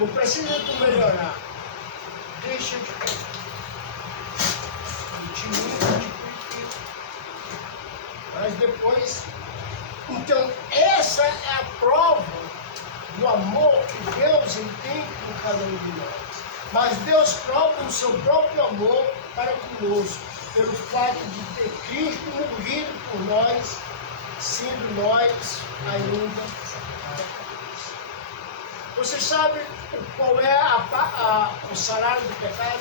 Não precisa tu melhorar. Deixa de te purifica. Mas depois... Então, essa é a prova do amor que Deus tem por cada um de nós. Mas Deus prova o seu próprio amor para conosco, pelo fato de ter Cristo morrido por nós, sendo nós ainda pecadores. Você sabe qual é o salário do pecado?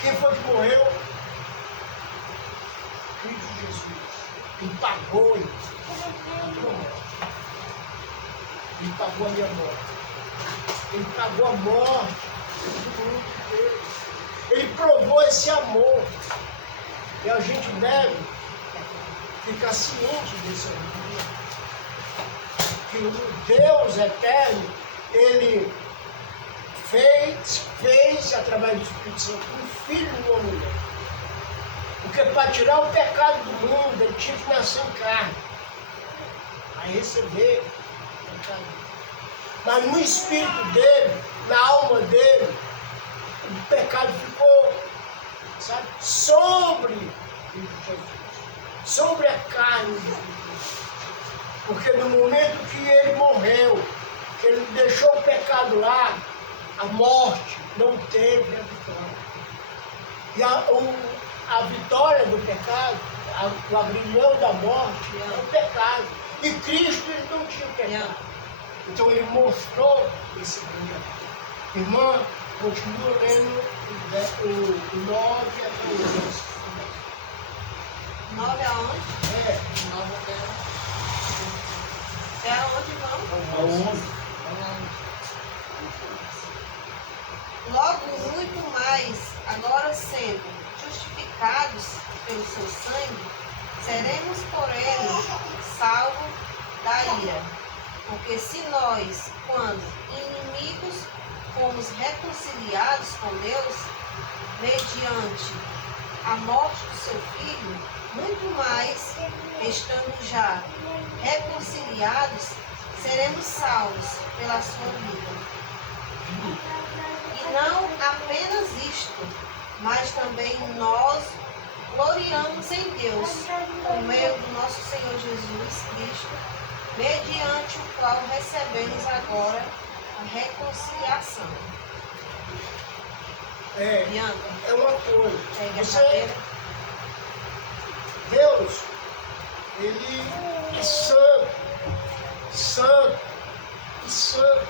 Quem foi que morreu? Cristo Jesus. Ele pagou isso. Ele pagou a minha morte. Ele pagou a morte do mundo inteiro. Ele provou esse amor. E a gente deve ficar ciente desse amor. Que o Deus eterno, Ele fez através do Espírito Santo um filho de uma mulher. Porque para tirar o pecado do mundo, ele tinha que nascer em carne. Para receber o pecado. Mas no espírito dele, na alma dele, o pecado ficou, sabe, sobre Jesus, sobre a carne de Jesus. Porque no momento que ele morreu, que ele deixou o pecado lá, a morte não teve a vitória. E a vitória do pecado, o agrilhão da morte é o pecado. E Cristo ele não tinha pecado. Então ele mostrou esse agrilhão. Irmã, continua lendo o 9 até o 11. 9 aonde? 9 até aonde vamos? ao 11. Logo muito mais, agora sendo justificados pelo seu sangue, seremos por ele salvos da ira. Porque se nós, quando inimigos, fomos reconciliados com Deus, mediante a morte do seu Filho, muito mais, estando já reconciliados, seremos salvos pela sua vida. E não apenas isto, mas também nós gloriamos em Deus, por meio do nosso Senhor Jesus Cristo, mediante o qual recebemos agora a reconciliação. É uma coisa. Pega a cadeira. Deus, Ele é santo, santo e santo.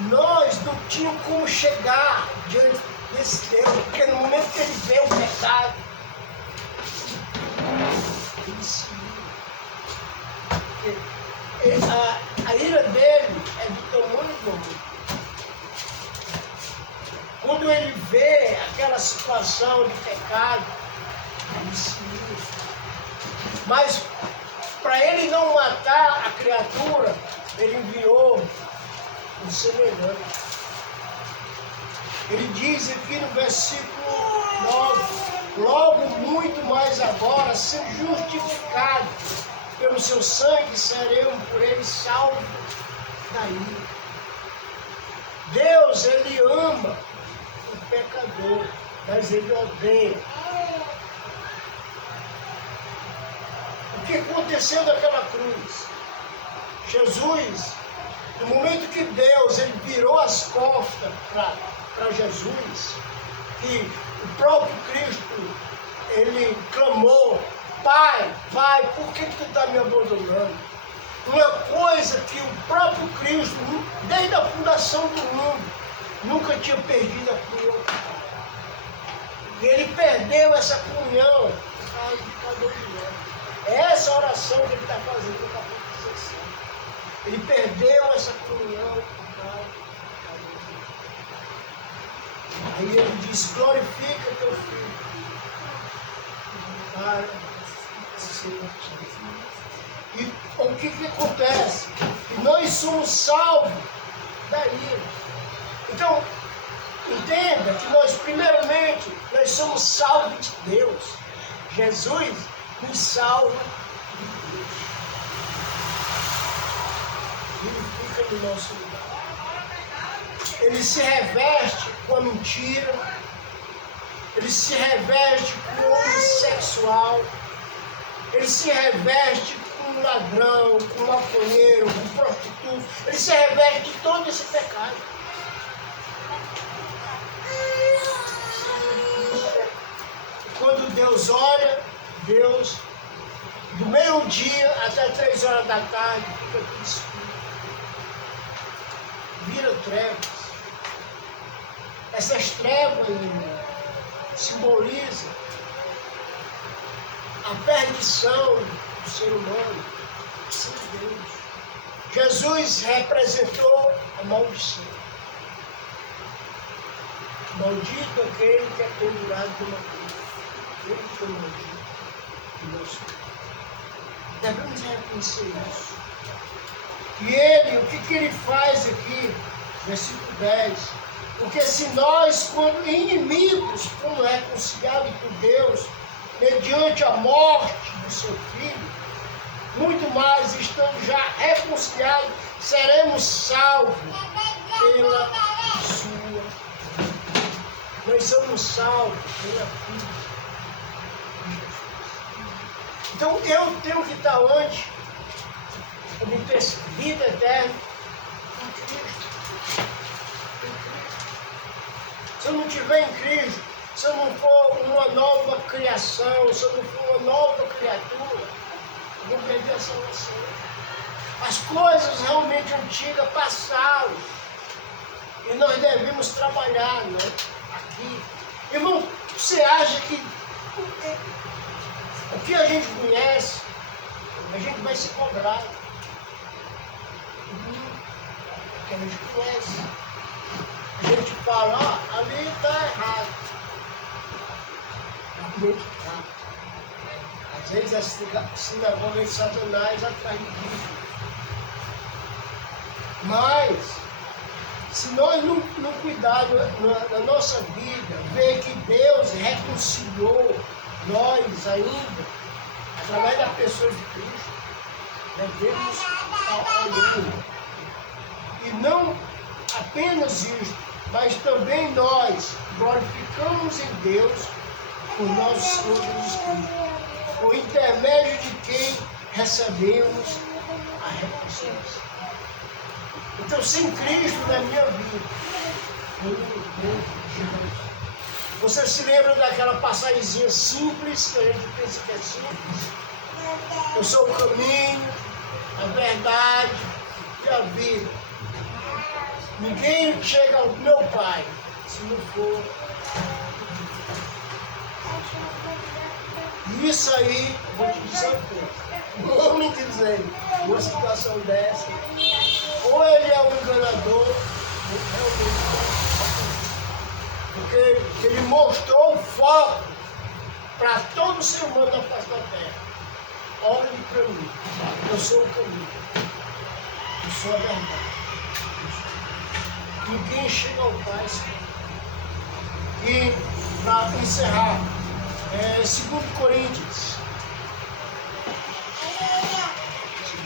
Nós não tínhamos como chegar diante desse Deus, porque no momento que Ele vê o pecado, Ele se ira. A ira dele é do tamanho do mundo. Quando Ele vê aquela situação de pecado, Ele se ira. Mas para Ele não matar a criatura, Ele enviou um semelhante. Ele diz aqui no versículo 9: logo muito mais agora, sendo justificado pelo seu sangue, seremos por ele salvos da ira. Deus, Ele ama o pecador, mas Ele odeia. O que aconteceu naquela cruz? Jesus, no momento que Deus ele virou as costas para Jesus, e o próprio Cristo, ele clamou: Pai, Pai, por que tu está me abandonando? Uma coisa que o próprio Cristo, desde a fundação do mundo, nunca tinha perdido a comunhão. E ele perdeu essa comunhão por causa de cada um de nós. É essa oração que ele está fazendo no capítulo 16. Ele perdeu essa comunhão por causa de cada um de nós. Aí ele diz: glorifica teu filho. Para ser. E o que acontece? Nós somos salvos da ira. Então, entenda que nós, primeiramente, nós somos salvos de Deus. Jesus nos salva de Deus. Ele fica no nosso lugar. Ele se reveste com a mentira. Ele se reveste com o homossexual. Ele se reveste com o ladrão, com o maconheiro, com o prostituto. Ele se reveste de todo esse pecado. Quando Deus olha, Deus, do meio-dia até 3 horas da tarde, fica tudo escuro. Vira trevas. Essas trevas simbolizam a perdição do ser humano sem Deus. Jesus representou a maldição. Maldito aquele que é pendurado numa cruz. Ele foi maldito de nosso Deus. Devemos reconhecer isso. E ele, o que ele faz aqui? Versículo 10. Porque se nós, quando inimigos, fomos reconciliados com Deus, mediante a morte do seu Filho, muito mais, estando já reconciliados, seremos salvos pela sua vida. Nós somos salvos pela vida de Jesus. Então eu tenho que estar onde? Eu me ter vida eterna em Cristo. Se eu não estiver em Cristo, se eu não for uma nova criação, se eu não for uma nova criatura, eu vou perder a salvação. As coisas realmente antigas passaram. E nós devemos trabalhar, né? Aqui. Irmão, você acha que o que a gente conhece, a gente vai se cobrar. O que a gente conhece. A gente fala, ó, ali está errado. Realmente está. Às vezes a sinagoga de Satanás atrás de Cristo. Mas, se nós não cuidarmos na nossa vida, ver que Deus reconciliou nós ainda, através da pessoa de Cristo, devemos estar olhando. E não apenas isso, mas também nós glorificamos em Deus por nosso Senhor Jesus Cristo, por intermédio de quem recebemos a reconciliação. Então, sem Cristo na minha vida, eu não tenho Jesus. Você se lembra daquela passagemzinha simples, que a gente pensa que é simples? Eu sou o caminho, a verdade e a vida. Ninguém chega ao meu Pai se não for. Isso aí, vou te dizer uma coisa. Vou me dizer, numa situação dessa, ou ele é um enganador, ou realmente não. Porque ele mostrou o foco para todo ser humano da face da terra. Olhe para mim, eu sou o caminho, eu sou a verdade. Ninguém chega ao Pai. E para encerrar, 2 Coríntios.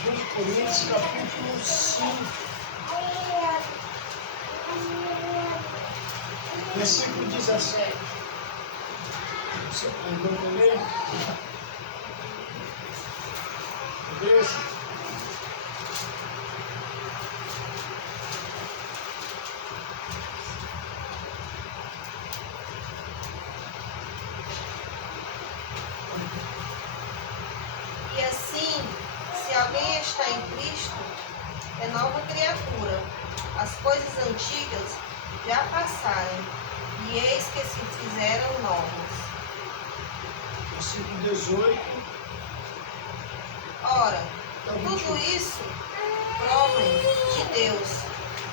2 Coríntios, capítulo 5. Versículo 17. Você andou comigo? Beleza? E assim, se alguém está em Cristo, é nova criatura. As coisas antigas já passaram, e eis que se fizeram novas. Versículo 18. Ora, tudo isso provém de Deus,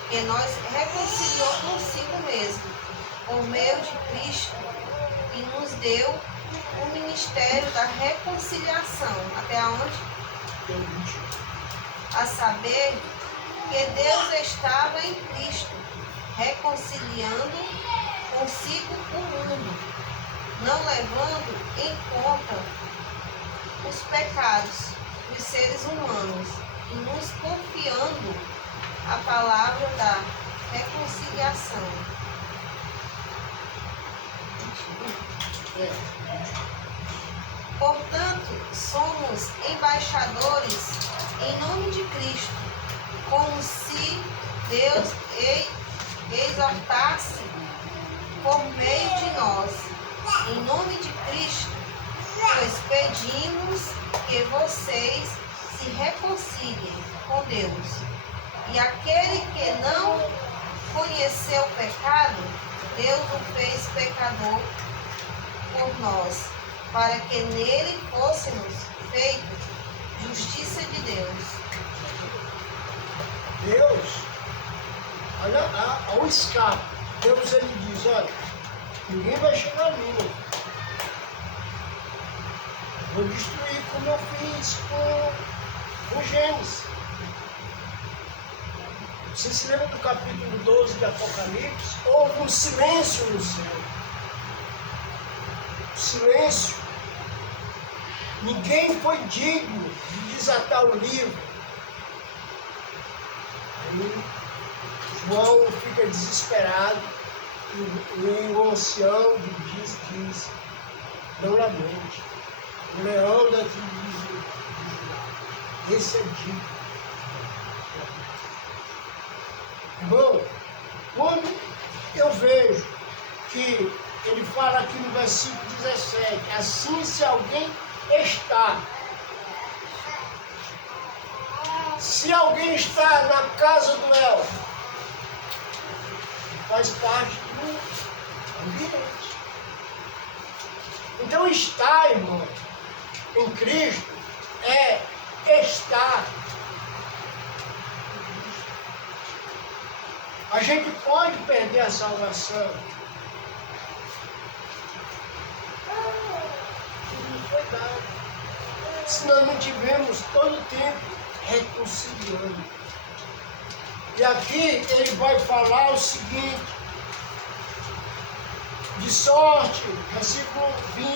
que nos reconciliou consigo mesmo, por meio de Cristo, e nos deu o ministério da reconciliação. Até onde? A saber, que Deus estava em Cristo, reconciliando consigo o mundo, não levando em conta os pecados dos seres humanos, e nos confiando a palavra da reconciliação. Portanto, somos embaixadores em nome de Cristo, como se Deus exortasse por meio de nós. Em nome de Cristo, pois pedimos que vocês se reconciliem com Deus. E aquele que não conheceu o pecado, Deus o fez pecador por nós, para que nele fôssemos feitos justiça de Deus. Deus, olha ao escape, Deus ele diz, olha, ninguém vai chegar a mim. Vou destruir como eu fiz com Gênesis. Você se lembra do capítulo 12 de Apocalipse? Houve um silêncio no céu. Silêncio. Ninguém foi digno de desatar o livro. Aí João fica desesperado e o ancião diz, não lamente. O leão da tribo de Judá. Esse é digno. Bom, quando eu vejo que ele fala aqui no versículo 17, assim se alguém está. Se alguém está na casa do elfo, faz parte do ambiente. Então estar, irmão, em Cristo é estar. A gente pode perder a salvação. Tudo foi dado. Se nós não tivermos todo o tempo reconciliando. E aqui ele vai falar o seguinte, de sorte, versículo 20,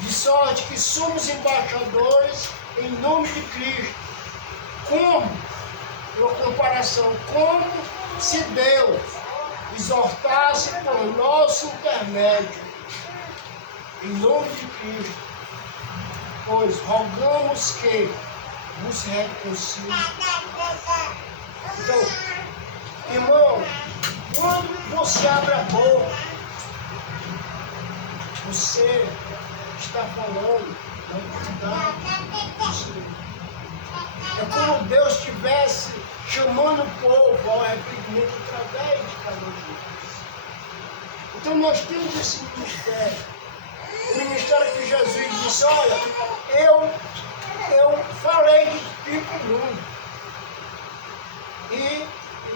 de sorte que somos embaixadores em nome de Cristo. Como? Uma comparação, como se Deus exortasse por nosso intermédio, em nome de Cristo, pois rogamos que vos reconciliem. Então, irmão, quando você abre a boca, você está falando da autoridade do Senhor. É como Deus estivesse chamando o povo ao arrependimento através de cada um de nós. Então nós temos esse ministério. O ministério que Jesus disse, olha, eu falei de ti para o mundo. E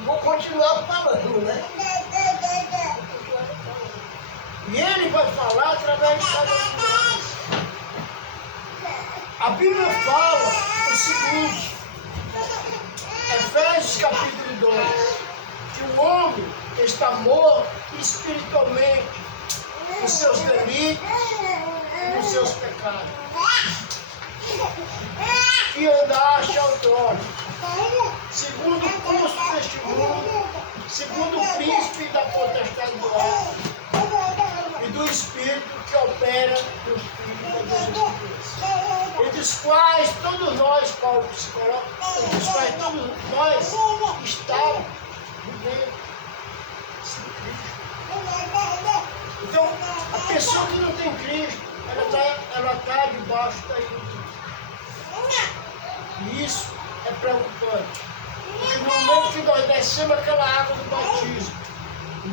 vou continuar falando, né? E ele vai falar através de cada um de nós. A Bíblia fala o seguinte, Efésios capítulo 2, que o homem está morto espiritualmente nos seus delitos e nos seus pecados. E andaste outrora, segundo o curso deste mundo, segundo o príncipe da potestade do ar e do espírito que opera nos filhos da desobediência. Entre os quais todos nós, Paulo se coloca, entre os quais todos nós estamos vivendo sem Cristo. Então, a pessoa que não tem Cristo, ela está debaixo da ira. E isso é preocupante. Porque no momento que nós descemos aquela água do batismo,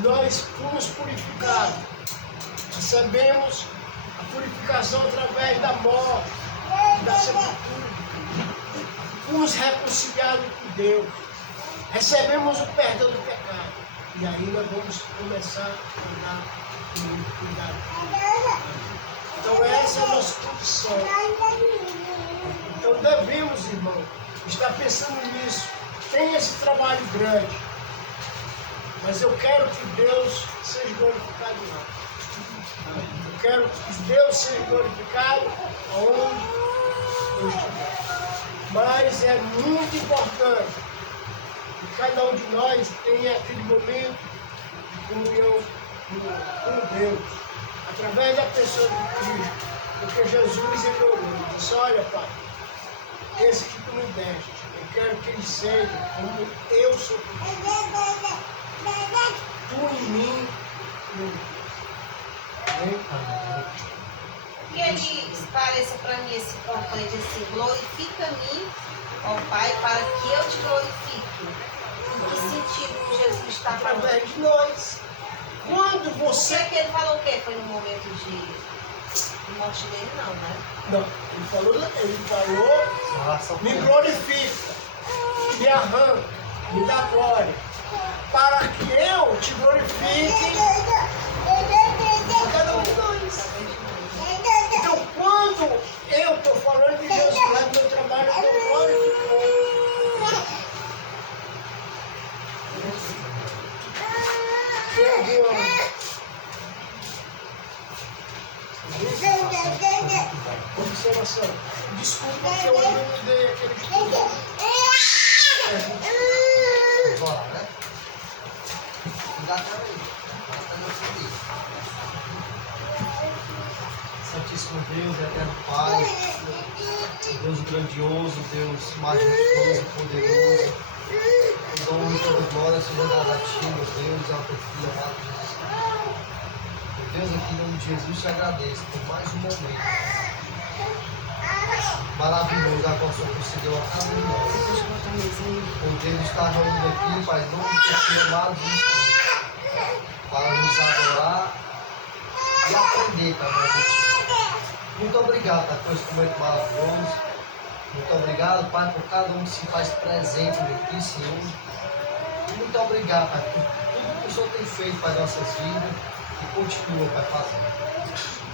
nós fomos purificados. Recebemos a purificação através da morte, da sepultura. Fomos reconciliados com Deus. Recebemos o perdão do pecado. E aí nós vamos começar a andar com muito cuidado. Então essa é a nossa condição. Então devemos, irmão, estar pensando nisso. Tem esse trabalho grande. Mas eu quero que Deus seja glorificado lá. Eu quero que Deus seja glorificado onde eu estiver. Mas é muito importante E cada um de nós tem aquele momento de comunhão com Deus, através da pessoa de Cristo. Porque Jesus, ele orou e disse: olha, Pai, esse que tu me deste, eu quero que ele seja como eu sou contigo. Tu em mim, meu Deus. Amém? Que ele esclareça para mim esse ponto aí, assim, glorifica-me, ó Pai, para que eu te glorifique. Em que sentido que Jesus está falando? Através de nós. Quando você... Você que ele falou o quê? Foi no momento de morte dele, não, né? Não, ele falou, me glorifica, me arranca, me dá glória, para que eu te glorifique cada um de nós. Então, quando eu estou falando de Jesus lá no meu trabalho, eu estou glorificando. Tem alguma observação? Desculpa que eu não me dei aquele estudo. Bora, né? Exatamente. Santíssimo Deus, eterno Pai, Deus grandioso, Deus majestoso, poderoso, toda honra e toda glória seja dada a Ti, meu Deus, ao Teu Filho amado Jesus Cristo. Meu Deus, aqui em nome de Jesus, te agradeço por mais um momento maravilhoso a qual o Senhor concedeu a cada um de nós. Poder estar reunido aqui, Pai, em nome do Teu Filho amado Jesus Cristo, para nos adorar e aprender, Pai, de Ti. Muito obrigado, Pai, por esse momento maravilhoso. Muito obrigado, Pai, por cada um que se faz presente aqui, Senhor. E muito obrigado, Pai, por tudo que o Senhor tem feito para nossas vidas e continua, Pai, fazendo.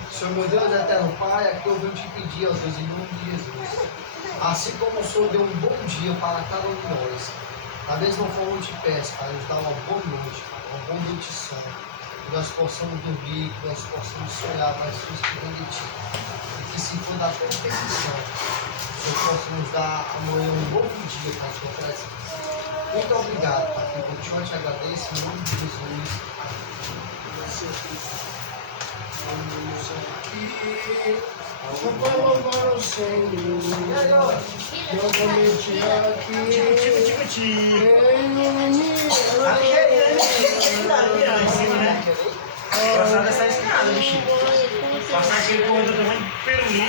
Senhor, meu Deus, eterno Pai, aqui eu venho te pedir, ó Deus, em nome de Jesus. Assim como o Senhor deu um bom dia para cada um de nós, da mesma forma eu te peço, Pai, nos dá uma boa noite, Pai, uma boa noite de sono. Que nós possamos dormir, que nós possamos sonhar mais coisas que vem de Ti. E que se for da tua permissão, o Senhor possa nos dar amanhã um novo dia para a tua presença. Muito obrigado, Pai, que eu te agradeço em nome de Jesus. Vamos aqui, agora o Senhor, novamente aqui, Em cima, né? Passar dessa escada, bichinho. Passar aquele corredor também, pirulito.